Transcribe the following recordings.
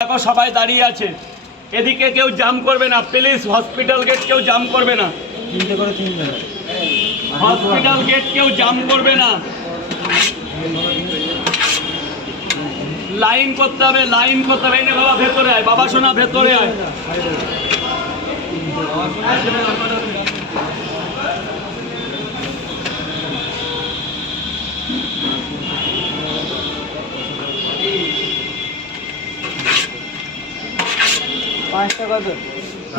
দেখো সবাই দাঁড়িয়ে আছে। এদিকে কেউ জাম করবে না প্লিজ হসপিটাল গেট কেউ জাম করবে না। হসপিটাল গেট কেউ জাম করবে না। লাইন করতে হবে লাইন করতে হবে। এনে বাবা ভেতরে আয়। বাবা শোনা ভেতরে আয়।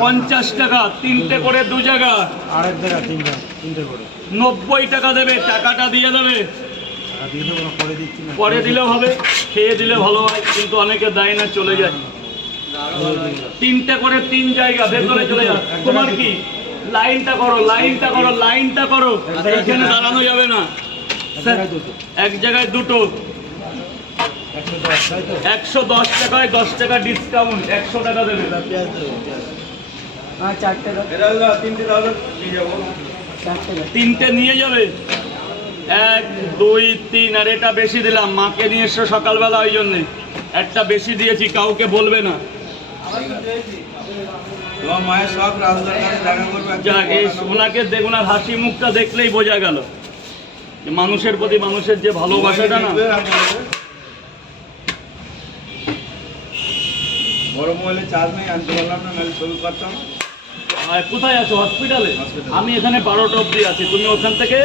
পঞ্চাশ টাকা তিনটে করে দু জায়গা। আড়াই টাকা তিনটা তিনটে করে। নব্বই টাকা দেবে টাকাটা দিয়ে দেবে। পরে দিলেও হবে খেয়ে দিলে ভালো হয় কিন্তু অনেকে দেয় না চলে যায়। তিনটে করে তিন জায়গা ভেতরে চলে যাও। তোমার কি? লাইনটা করো লাইনটা করো লাইনটা করো। এইখানে দাঁড়ানো যাবে না। এক জায়গায় দুটো। একশো দশ টাকায় দশ টাকা ডিসকাউন্ট একশো টাকা দেবে। তিনটে নিয়ে যাব। এক দুই তিন আর এটা বেশি দিলাম মাকে নিয়ে এসো সকালবেলা ওই জন্যে। একটা বেশি দিয়েছি কাউকে বলবে না। ওনাকে ওনার হাসি মুখটা দেখলেই বোঝা গেল। মানুষের প্রতি মানুষের যে ভালোবাসাটা না বড় মোবাইলে চার্জ নেই আনতে পারলাম না নাহলে ছবি করতাম। আর কোথায় আছো? হসপিটালে। আমি এখানে বারোটা অবধি আছি। তুমি ওখান থেকে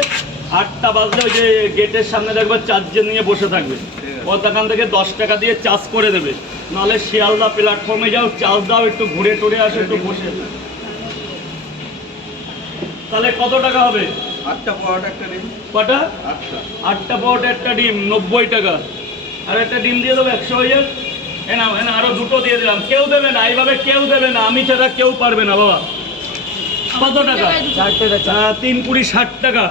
আটটা বাজলে ওই যে গেটের সামনে দেখবে চার্জে নিয়ে বসে থাকবে। ওখান থেকে দশ টাকা দিয়ে চার্জ করে দেবে। নাহলে শিয়ালদা প্ল্যাটফর্মে যাও চার্জ দাও একটু ঘুরে টুরে আসো একটু বসে তাহলে কত টাকা হবে? আটটা পরোটা একটা ডিম। কটা? আটটা। আটটা পাউট একটা ডিম নব্বই টাকা। আর একটা ডিম দিয়ে দেবো একশো হয়ে যাক এ না এ না আরও দুটো দিয়ে দিলাম। কেউ দেবে না, এইভাবে কেউ দেবে না, আমি ছাড়া কেউ পারবে না, বাবা। কত টাকা? তিন কুড়ি ষাট টাকা।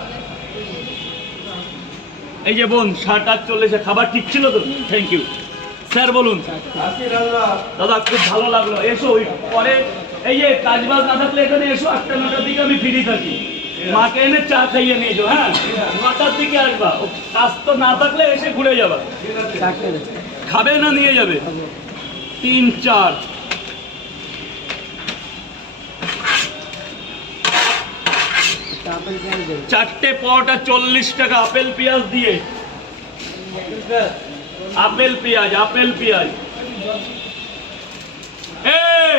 এই যে বোন, ষাট খাবার ঠিক ছিল তো? থ্যাংক ইউ স্যার, বলুন। দাদা, খুব ভালো লাগল। এসো, ওই পরে এই যে কাজ বাজ না থাকলে এখানে এসো, আটটা, নটার দিকে আমি ফ্রি থাকি। মাকে এনে চা খাইয়ে নিয়ে যাও হ্যাঁ? নটার দিকে আসবা। কাজ তো না থাকলে এসে ঘুরে যাবা। খাবে না নিয়ে যাবে? তিন, চার। চারটে পরোটা চল্লিশ টাকা, আপেল পেঁয়াজ দিয়ে। আপেল পেঁয়াজ আপেল পেঁয়াজ। এই!